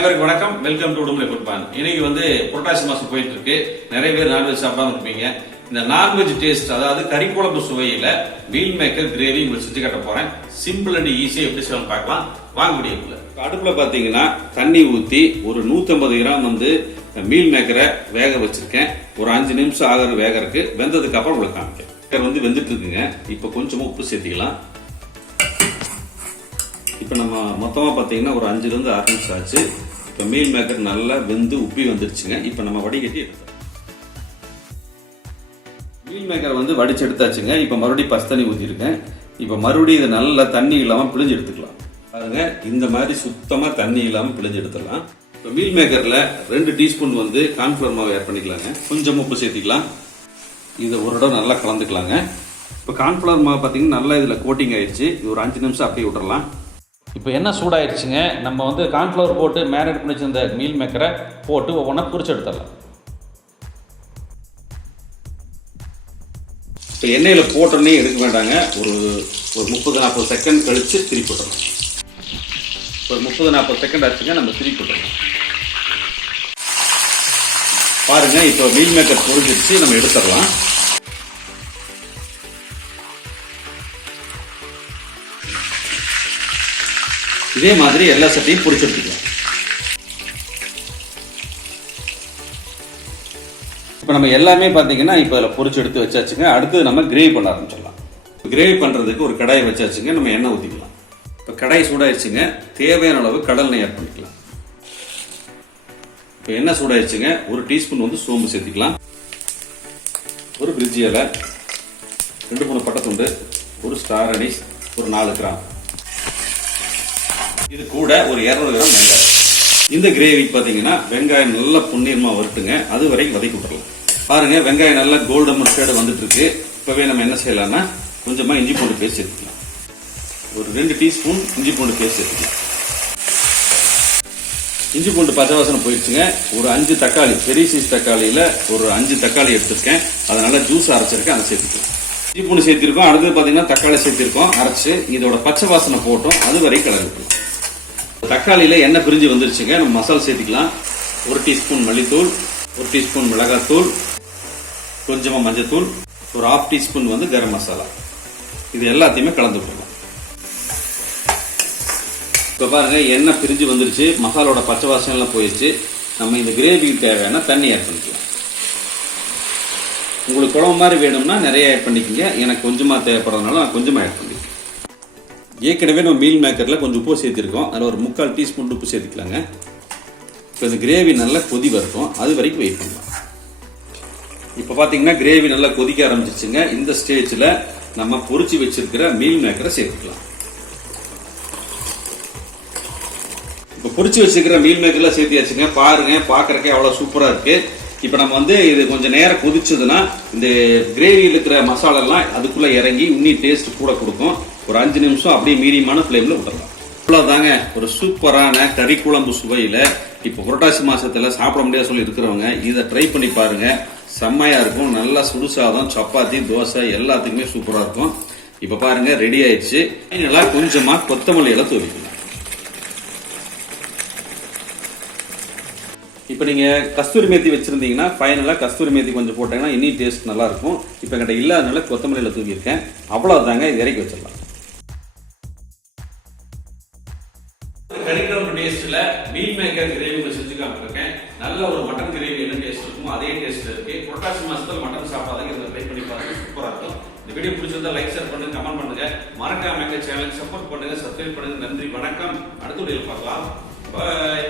அனைவருக்கும் வணக்கம். Welcome to Udumalai குட்பான் இன்னைக்கு வந்து புரட்டாசி மாசம் போயிட்டு இருக்கு நிறைய பேர் நான்வெஜ் சாப்பிடாம இருப்பீங்க. இந்த நான்வெஜ் டேஸ்ட் அதாவது கறி குழம்பு சுவையில மீல் மேக்கர் கிரேவி உங்களுக்கு செஞ்சு கட்ட போறேன். சிம்பிள் அண்ட் ஈஸியா எப்படி செய்யலாம் பார்க்கலாம். வாங்க முடியுங்கள அடுப்புல பாத்தீங்கன்னா தண்ணி ஊத்தி ஒரு 150 கிராம் வந்து மீல் மேக்கரை வேக வச்சிருக்கேன். ஒரு அஞ்சு நிமிஷம் ஆகிற வேகருக்கு வெந்ததுக்கு அப்புறம் உங்களுக்கு காமிக்கிறேன். வந்து வெந்துட்டு இருக்குங்க. இப்போ கொஞ்சமா உப்பு சேர்த்திக்கலாம். இப்போ நம்ம மொத்தமாக பார்த்தீங்கன்னா ஒரு அஞ்சுலேருந்து ஆறு நிமிஷம் ஆச்சு. இப்போ மீல் மேக்கர் நல்லா வெந்து உப்பி வந்துருச்சுங்க. இப்போ நம்ம வடிகட்டி எடுத்தோம் மீல் மேக்கர் வந்து வடிச்சு எடுத்தாச்சுங்க. இப்போ மறுபடியும் பஸ்தண்ணி ஊற்றிருக்கேன் இப்போ மறுபடியும் இதை நல்லா தண்ணி இல்லாமல் பிழிஞ்சு எடுத்துக்கலாம். பாருங்க இந்த மாதிரி சுத்தமாக தண்ணி இல்லாமல் பிழிஞ்சு எடுத்துடலாம். இப்போ மீல் மேக்கரில் ரெண்டு டீஸ்பூன் வந்து கார்ன்ஃப்ளவர் மாவு ஆட் பண்ணிக்கலாங்க. கொஞ்சம் உப்பு சேர்த்திக்கலாம். இதை ஒரு இடம் நல்லா கலந்துக்கலாங்க. இப்போ கார்ன்ஃப்ளவர் மாவு பார்த்தீங்கன்னா நல்லா இதில் கோட்டிங் ஆயிடுச்சு. இது ஒரு அஞ்சு நிமிஷம் அப்படியே விட்டுறலாம். இப்போ என்ன சூடாயிடுச்சுங்க நம்ம வந்து கார்ன்ஃப்ளவர் போட்டு மேரினேட் பண்ணி வச்சிருந்த மீல் மேக்கரை போட்டு ஒவ்வொன்றா குறிச்சு எடுத்துடலாம். இப்போ எண்ணெயில் போட்டோன்னே எடுக்க வேண்டாங்க. ஒரு ஒரு முப்பது நாற்பது செகண்ட் கழித்து திருப்பி போட்டுடலாம். ஒரு முப்பது நாற்பது செகண்ட் ஆச்சுங்க நம்ம திருப்பி போட்டுடலாம். பாருங்க இப்போ மீல் மேக்கர் பொரிஞ்சிருச்சு. நம்ம எடுத்துடலாம். இதே மாதிரி எல்லா சட்டையும் பொரிச்சு எடுத்துக்கலாம். இப்போ நம்ம எல்லாமே பார்த்தீங்கன்னா இப்போ அதில் பொரிச்சு எடுத்து வச்சாச்சுங்க. அடுத்து நம்ம கிரேவி பண்ண ஆரம்பிச்சிடலாம். கிரேவி பண்ணுறதுக்கு ஒரு கடாயை வச்சாச்சுங்க. நம்ம எண்ணெய் ஊற்றிக்கலாம் இப்போ கடாய் சூடாயிடுச்சுங்க. தேவையான அளவு கடல் எண்ணெய் ஆட் பண்ணிக்கலாம். இப்போ எண்ணெய் சூடாயிடுச்சுங்க. ஒரு டீஸ்பூன் வந்து சோம்பு சேர்த்துக்கலாம். ஒரு பிரிட்ஜி இலை ரெண்டு மூணு பட்டத்துண்டு ஒரு ஸ்டார் அனிஸ் ஒரு நாலு கிராம். இது கூட ஒரு இரநூறு கிராம் வெங்காயம். இந்த கிரேவி பார்த்தீங்கன்னா வெங்காயம் நல்லா புண்ணியமாக வருட்டுங்க அது வரைக்கும் வதக்கி விட்டுறலாம் பாருங்க வெங்காயம் நல்லா கோல்டன் முட்டையோட வந்துட்டு இருக்கு இப்பவே நம்ம என்ன செய்யலாம்னா கொஞ்சமா இஞ்சி பூண்டு பேஸ்ட் எடுத்துக்கலாம். ஒரு ரெண்டு டீஸ்பூன் இஞ்சி பூண்டு பேஸ்ட் எடுத்துக்கலாம். இஞ்சி பூண்டு பச்சை வாசனை போயிடுச்சுங்க. ஒரு அஞ்சு தக்காளி பெரிய சைஸ் தக்காளியில ஒரு அஞ்சு தக்காளி எடுத்திருக்கேன். அதனால ஜூஸ் அரைச்சிருக்கேன் அதை சேர்த்துக்கலாம். இஞ்சி பூண்டு சேர்த்திருக்கோம். அடுத்தது பார்த்தீங்கன்னா தக்காளி சேர்த்திருக்கோம். அரைச்சு இதோட பச்சை வாசனை போட்டோம். அது வரை கலந்துக்கலாம் தக்காளியில் எண்ணெய் பிரிஞ்சு வந்துருச்சுங்க. நம்ம மசாலா சேர்த்துக்கலாம். ஒரு டீஸ்பூன் மல்லித்தூள் ஒரு டீஸ்பூன் மிளகாத்தூள் கொஞ்சமாக மஞ்சத்தூள் ஒரு ஹாஃப் டீஸ்பூன் வந்து கரம் மசாலா. இது எல்லாத்தையுமே கலந்து விட்டுருலாம் இப்போ பாருங்க எண்ணெய் பிரிஞ்சு வந்துருச்சு. மசாலோட பச்சை வாசனை போயிடுச்சு நம்ம இந்த கிரேவிக்கு தேவையான தண்ணி ஆட் பண்ணிக்கலாம். உங்களுக்கு குழம்பு மாதிரி வேணும்னா நிறைய ஆட் பண்ணிக்கோங்க. எனக்கு கொஞ்சமாக தேவைப்படுறதுனால நான் கொஞ்சமாக ஆட் பண்ணிக்கிறேன். ஏற்கனவே நம்ம மீல் மேக்கரில் கொஞ்சம் உப்பு சேர்த்திருக்கோம். அதில் ஒரு முக்கால் டீஸ்பூன் உப்பு சேர்த்துக்கலாங்க. இப்போ இந்த கிரேவி நல்லா கொதி வரட்டும். அது வரைக்கும் வெயிட் பண்ணலாம். இப்போ பார்த்தீங்கன்னா கிரேவி நல்லா கொதிக்க ஆரம்பிச்சிச்சுங்க இந்த ஸ்டேஜில் நம்ம பொறிச்சு வச்சிருக்கிற மீல் மேக்கரை சேர்த்துக்கலாம். இப்போ பொறிச்சு வச்சிருக்கிற மீல் மேக்கர்லாம் சேர்த்தியாச்சுங்க. பாருங்க பார்க்கறக்கே அவ்வளோ சூப்பராக இருக்கு. இப்போ நம்ம வந்து இது கொஞ்சம் நேரம் கொதிச்சதுன்னா இந்த கிரேவியில் இருக்கிற மசாலாலாம் அதுக்குள்ளே இறங்கி இன்னி டேஸ்ட் கூட கொடுக்கும். ஒரு அஞ்சு நிமிஷம் அப்படியே மீடியமான ஃப்ளேமில் விட்டுறலாம். அவ்வளோதாங்க ஒரு சூப்பரான கறி குழம்பு சுவையில் இப்போ புரட்டாசி மாதத்தில் சாப்பிட முடியாத சொல்லி இருக்கிறவங்க இதை ட்ரை பண்ணி பாருங்கள் செம்மையாக இருக்கும். நல்லா சுடுசாதம் சப்பாத்தி தோசை எல்லாத்துக்குமே சூப்பராக இருக்கும். இப்போ பாருங்கள் ரெடி ஆயிடுச்சு. நல்லா கொஞ்சமாக கொத்தமல்லி இலை தூவிக்கலாம். இப்போ நீங்கள் கஸ்தூரி மேத்தி வச்சுருந்தீங்கன்னா ஃபைனலாக கஸ்தூரி மேத்தி கொஞ்சம் போட்டீங்கன்னா இன்னும் டேஸ்ட் நல்லாயிருக்கும் இப்போ என்கிட்ட இல்லாதனால கொத்தமல்லியில் தூக்கியிருக்கேன் அவ்வளோதாங்க இது இறக்கி வச்சிடலாம். மீல் மேக்கர் கிரேவி செஞ்சு காமிச்சிருக்கேன் நல்ல ஒரு மட்டன் கிரேவி என்ன டேஸ்ட் இருக்குமோ அதே டேஸ்ட் இருக்கு. புரட்டாசி மாசத்தில் மட்டன் சாப்பிடாதீங்க இதை ட்ரை பண்ணி பாருங்க. சூப்பரா இருக்கும். இந்த வீடியோ பிடிச்சிருந்தா லைக் ஷேர் பண்ணுங்க கமெண்ட் பண்ணுங்க. மறக்காம எங்க சேனலுக்கு சப்போர்ட் பண்ணுங்க சப்ஸ்கிரைப் பண்ணுங்க. நன்றி வணக்கம். அடுத்த வீடியோ பார்க்கலாம். பாய்